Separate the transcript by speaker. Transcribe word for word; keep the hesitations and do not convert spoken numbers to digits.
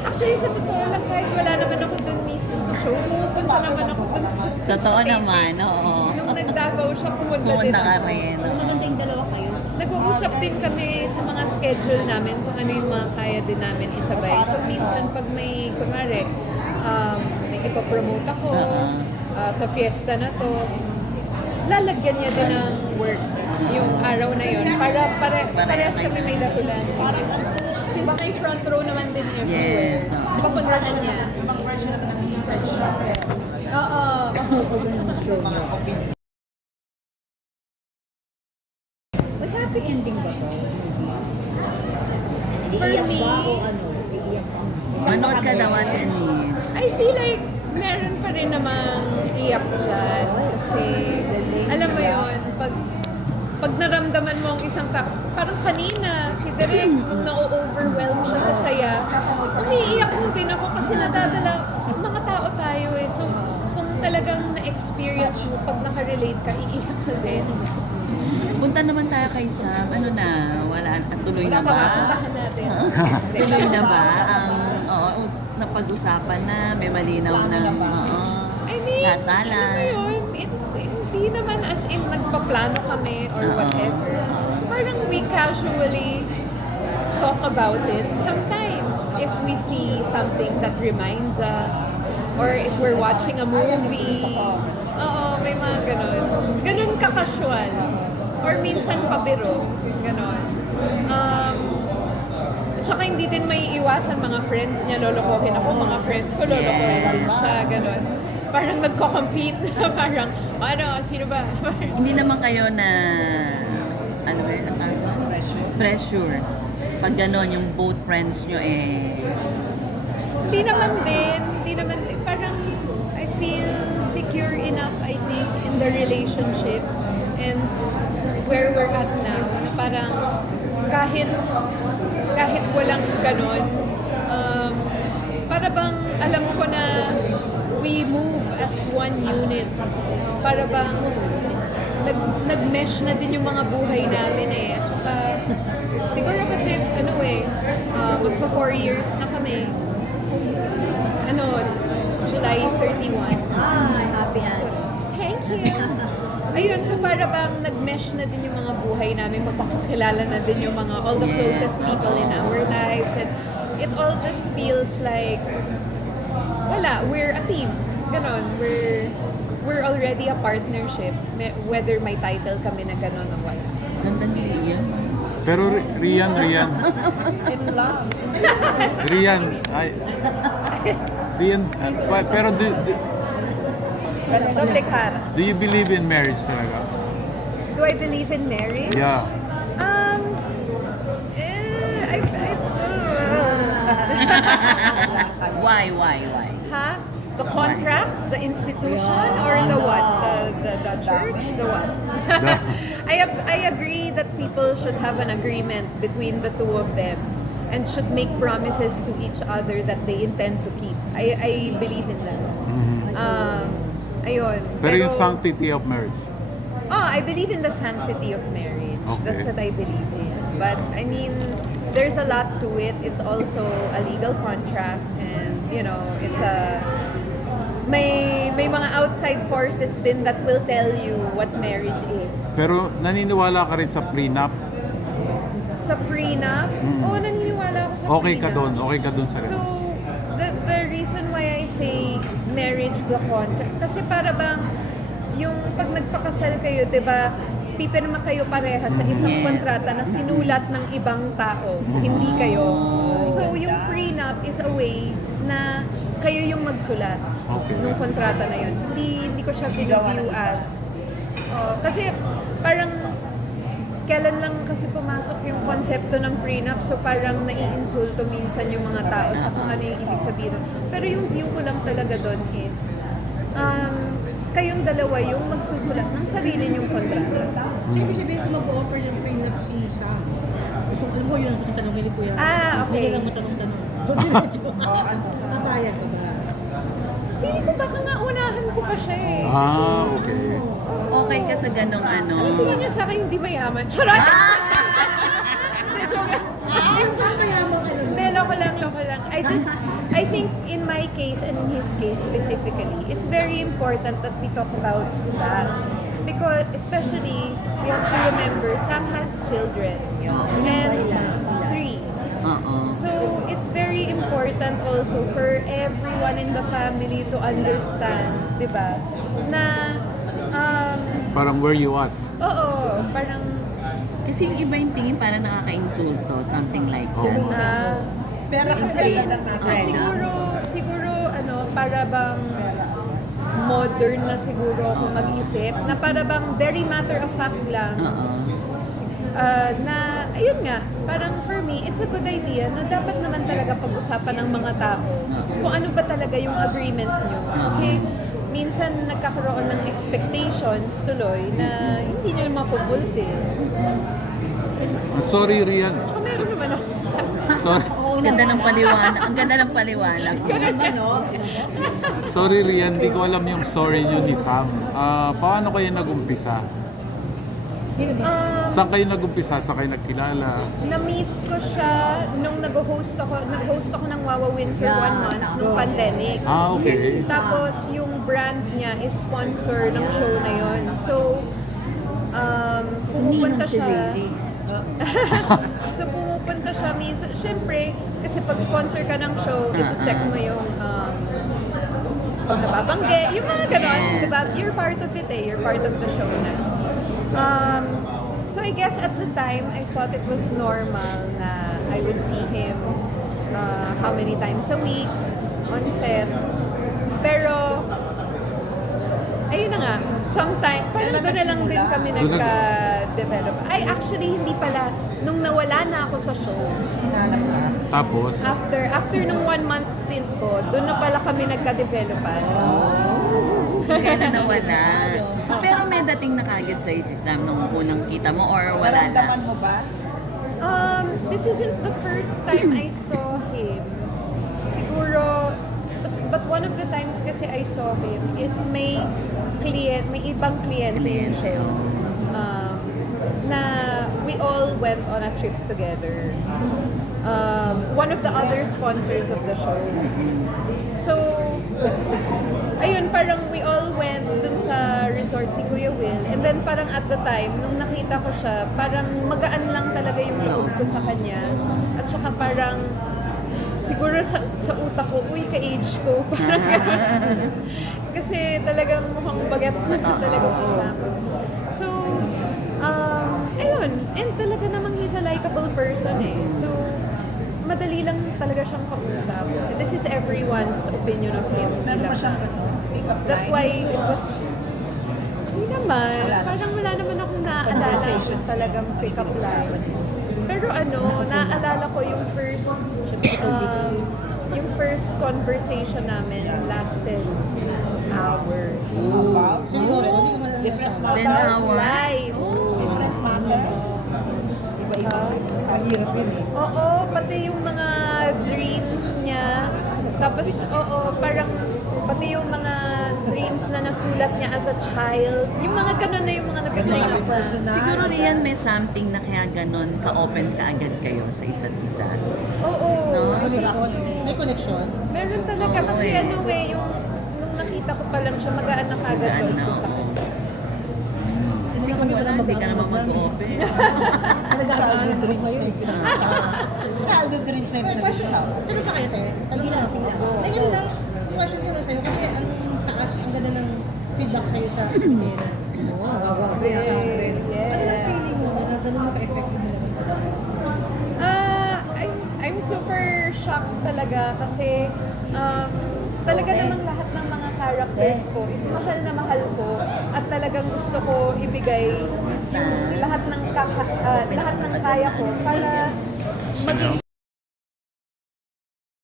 Speaker 1: Actually, sa totoo lang, kahit wala naman ako dun mismo sa show, pupunta naman ako dun sa
Speaker 2: Totoo naman, oo.
Speaker 1: Nung nag-Davao siya, pumunta din
Speaker 2: Pumunta ka
Speaker 1: ako.
Speaker 2: rin.
Speaker 3: Pero maganda yung dalawa kayo.
Speaker 1: Nag-uusap din kami sa mga schedule namin kung ano yung mga kaya din namin isabay. So, minsan pag may, kunwari, um, may ipapromote ako
Speaker 2: Uh-uh.
Speaker 1: uh, sa fiesta na to, lalagyan niya din ng work yung araw na yun para, para parehas kami may dahilan. Since may front row naman din everywhere,
Speaker 2: Yes, oo.
Speaker 1: papuntahan niya.
Speaker 4: Ibang version naman ng research siya.
Speaker 1: Oo.
Speaker 3: May happy ending ba to?
Speaker 1: For
Speaker 3: Iiyak
Speaker 1: me,
Speaker 3: ba o ano? Iiyak ka?
Speaker 2: Manood ka daw at Denise.
Speaker 1: I feel like meron pa rin namang iyak dyan. Kasi, alam mo yon pag pag naramdaman mo ang isang tao, parang kanina, si Derek, nung na-overwhelm siya sa saya, umiiyak na din ako kasi nadadala, mga tao tayo eh. So, kung talagang na-experience mo, pag nakarelate ka, iiyak ka din.
Speaker 2: Punta naman tayo kay Sam. Ano na? Wala. At tuloy
Speaker 1: Wala
Speaker 2: na
Speaker 1: pa
Speaker 2: ba?
Speaker 1: mapuntahan natin.
Speaker 2: Tuloy na ba? Ang, oo, us- napag-usapan na. May malinaw ng, oo.
Speaker 1: I mean,
Speaker 2: Kasalan.
Speaker 1: alam mo yun, hin- hindi naman as in nagpaplano kami or
Speaker 2: Oo.
Speaker 1: whatever. Parang we casually talk about it. Sometimes, if we see something that reminds us, or if we're watching a movie, oo, may mga ganon. Ganon ka-casual. Or minsan pabiro. Ganon. Um, at saka hindi din may iwasan mga friends niya, lolokohin ako, mga friends ko, lolokohin din siya, ganon. Parang nagko-compete na parang, ano, sino ba?
Speaker 2: Hindi naman kayo na, ano ba yun? Ang tawag ba?
Speaker 4: Pressure.
Speaker 2: Pressure. Pag gano'n, yung both friends nyo eh,
Speaker 1: Hindi naman din, hindi naman din. Parang, I feel secure enough, I think, in the relationship and where we're at now. Na parang, kahit, kahit walang ganon, um, para bang alam ko na we move as one unit. Para bang nag, nag-mesh na din yung mga buhay namin eh. At saka, siguro kasi, ano eh, uh, magpa four years na kami. Ano, July thirty-one.
Speaker 3: Ay, happy
Speaker 1: So,
Speaker 3: ending.
Speaker 1: thank you. Ayun, so para bang nag-mesh na din yung mga buhay namin, mapakakilala na din yung mga, all the closest people in our lives. And it all just feels like, wala, we're a team. Ganon, we're, we're already a partnership. May- Whether may title kami na ganon o wala.
Speaker 2: ganda ni Liam.
Speaker 5: Pero Ri- Rian, Rian.
Speaker 1: In love.
Speaker 5: Rian, ay. Rian, uh, pa- pero do, do,
Speaker 1: Doble cara.
Speaker 5: do you believe in marriage talaga?
Speaker 1: Do I believe in marriage?
Speaker 5: Yeah.
Speaker 1: Um, eh, I, I,
Speaker 2: Why, why, why?
Speaker 1: ha? The contract, the institution, or the what? The the, the church, the what? I ag- I agree that people should have an agreement between the two of them and should make promises to each other that they intend to keep. I I believe in that. Um, ayun.
Speaker 5: Pero yung sanctity of marriage.
Speaker 1: Oh, I believe in the sanctity of marriage.
Speaker 5: Okay.
Speaker 1: That's what I believe in. But I mean, there's a lot to it. It's also a legal contract, and you know, it's a may may mga outside forces din that will tell you what marriage is.
Speaker 5: Pero naniniwala ka rin sa prenup?
Speaker 1: Sa prenup, oh, naniniwala ako sa
Speaker 5: Okay ka
Speaker 1: prenup.
Speaker 5: doon, okay ka doon sa
Speaker 1: So, the, the reason why I say marriage the contract, kasi para bang, yung pag nagpakasal kayo, di ba, pipirma kayo pareha sa isang
Speaker 2: Yes.
Speaker 1: kontrata na sinulat ng ibang tao, hindi kayo. So, yung prenup is a way na kayo yung magsulat
Speaker 5: Okay.
Speaker 1: nung kontrata na yun. Hindi, hindi ko siya view as, oh, kasi parang, kailan lang kasi pumasok yung konsepto ng prenup, so parang naiinsulto minsan yung mga tao sa kung ano yung ibig sabihin. Pero yung view ko lang talaga doon is, um, kayong dalawa yung magsusulat ng sarili niyong kontrata.
Speaker 4: Siyempre sabihin ko mag-offer yung prenup si Sam. Gusto ko, alam mo yun, gusto tanong ni Kuya.
Speaker 1: Ah, okay.
Speaker 4: Hindi lang matanong-tanong. Doon diretso. Papayag ka ba?
Speaker 1: Feeling ko baka nga unahan ko pa siya eh.
Speaker 5: Ah, okay.
Speaker 2: Okay ka sa ganong ano?
Speaker 1: Tingnan niyo sa akin hindi mayaman. Charot! Hindi, joke lang. Hindi, loko lang, loko lang. I I just, I think in my case and in his case specifically, it's very important that we talk about that. Because especially, we have to remember, Sam has children. And three.
Speaker 2: Oo.
Speaker 1: So, it's very important also for everyone in the family to understand, di ba? Na, um,
Speaker 5: Parang where you at?
Speaker 1: oo, parang,
Speaker 2: Kasi yung iba yung tingin parang nakaka-insulto, something like that.
Speaker 1: ah,
Speaker 4: Pero kasi
Speaker 1: Kasi,
Speaker 4: talagang nasa
Speaker 1: so, siguro, siguro, ano, para bang modern na siguro ako mag-isip, na para bang very matter of fact lang,
Speaker 2: Oo.
Speaker 1: Ah, na, ayun nga, parang for me, it's a good idea na dapat naman talaga pag-usapan ng mga tao kung ano ba talaga yung agreement nyo. Kasi minsan nagkakaroon ng expectations tuloy na hindi nyo ma-fulfill.
Speaker 5: Ah, sorry, Rian.
Speaker 1: Saka meron naman ako dyan.
Speaker 5: Sorry,
Speaker 2: Ang ganda ng paliwanag. Ang ganda ng paliwanag.
Speaker 5: sorry, Rian. Di ko alam yung story niyo ni Sam. Ah, paano kayo nag-umpisa?
Speaker 1: Um,
Speaker 5: Saan kayo nag-umpisa? Saan kayo nagkilala?
Speaker 1: na-meet ko siya nung nag-host ako, nag-host ako ng Wawa Win for one month nung pandemic.
Speaker 5: Ah, okay.
Speaker 1: Tapos yung brand niya is sponsor ng show na yon. So, um, pumupunta
Speaker 3: si
Speaker 1: siya.
Speaker 3: Rayleigh.
Speaker 1: So pumupunta siya minsan. Siyempre, kasi pag sponsor ka ng show, ito-check mo yung um, pag nababangge, yung mga ganon,
Speaker 2: Yes.
Speaker 1: diba? You're part of it eh. You're part of the show na. Um, so I guess at the time, I thought it was normal na I would see him uh, how many times a week on set. Pero, ayun na nga, sometime, parang doon na lang din kami
Speaker 5: Doon na-
Speaker 1: nagka-develop. Ay, actually, hindi pala. Nung nawala na ako sa show,
Speaker 5: Tapos,
Speaker 1: after after nung one month stint ko, doon na pala kami nagka-developan.
Speaker 2: Kaya na nawala. Pero may dating na kagad sa'yo si Sam nung unang kita mo or wala na?
Speaker 4: mo ba?
Speaker 1: Um, this isn't the first time I saw him. Siguro, but one of the times kasi I saw him is may client, may ibang kliyente yung
Speaker 2: Kliyente,
Speaker 1: show.
Speaker 2: oh.
Speaker 1: Um, na we all went on a trip together. Um, one of the other sponsors of the show. So, ayun, parang we all went dun sa resort ni Kuya Will. And then parang at the time, nung nakita ko siya, parang magaan lang talaga yung loob ko sa kanya. At saka parang, siguro sa, sa utak ko, uy, ka-age ko. Parang ganun. Kasi talagang mukhang bagets na talaga si Sam. So, um, ayun. And talaga namang he's a likable person eh. So, madali lang talaga siyang kausap. This is everyone's opinion of him. Hindi lang siya. That's why it was... Hindi naman. Parang wala naman akong naaalala talagang pick-up line. Pero ano, naaalala ko yung first... Um, yung first conversation namin lasted hours.
Speaker 4: Different
Speaker 2: Then
Speaker 1: About
Speaker 2: hours?
Speaker 1: life.
Speaker 4: Different matters.
Speaker 1: Iba-iba.
Speaker 4: Ang hirap yun eh.
Speaker 1: Oo, pati yung mga dreams niya. Tapos, oo, parang pati yung mga dreams na nasulat niya as a child. Yung mga ganun na yung mga nabibring up na.
Speaker 2: Siguro Rian may something na kaya ganon ka-open ka agad kayo sa isa't isa.
Speaker 1: Oo,
Speaker 2: No?
Speaker 1: I think so.
Speaker 4: May connection.
Speaker 1: Meron talaga
Speaker 2: Oo,
Speaker 1: kasi
Speaker 2: eh.
Speaker 1: ano eh, yung nung nakita ko pa lang siya, magaan na kagad
Speaker 2: Magaan
Speaker 1: doon
Speaker 2: na,
Speaker 1: ko sa
Speaker 2: oo.
Speaker 1: kanya.
Speaker 2: Kasi kung wala, hindi ka naman mag-open.
Speaker 4: Childhood dreams na yung pinag-usapan. Childhood dreams na yung pinag-usapan. Ano pa kayo, Tere? Sige lang, sige lang. Ayun lang, question ko lang sa'yo kasi ang taas, ang ganda ng feedback sa'yo sa Twitter.
Speaker 1: Eh, yes.
Speaker 4: Feeling mo, na ganun mo ka-effective na naman ba?
Speaker 1: Ah, I'm, I'm super shocked talaga kasi um, talaga namang lahat ng mga characters ko is mahal na mahal ko at talagang gusto ko ibigay yung lahat ng kaka, ah, lahat ng kaya ko para maging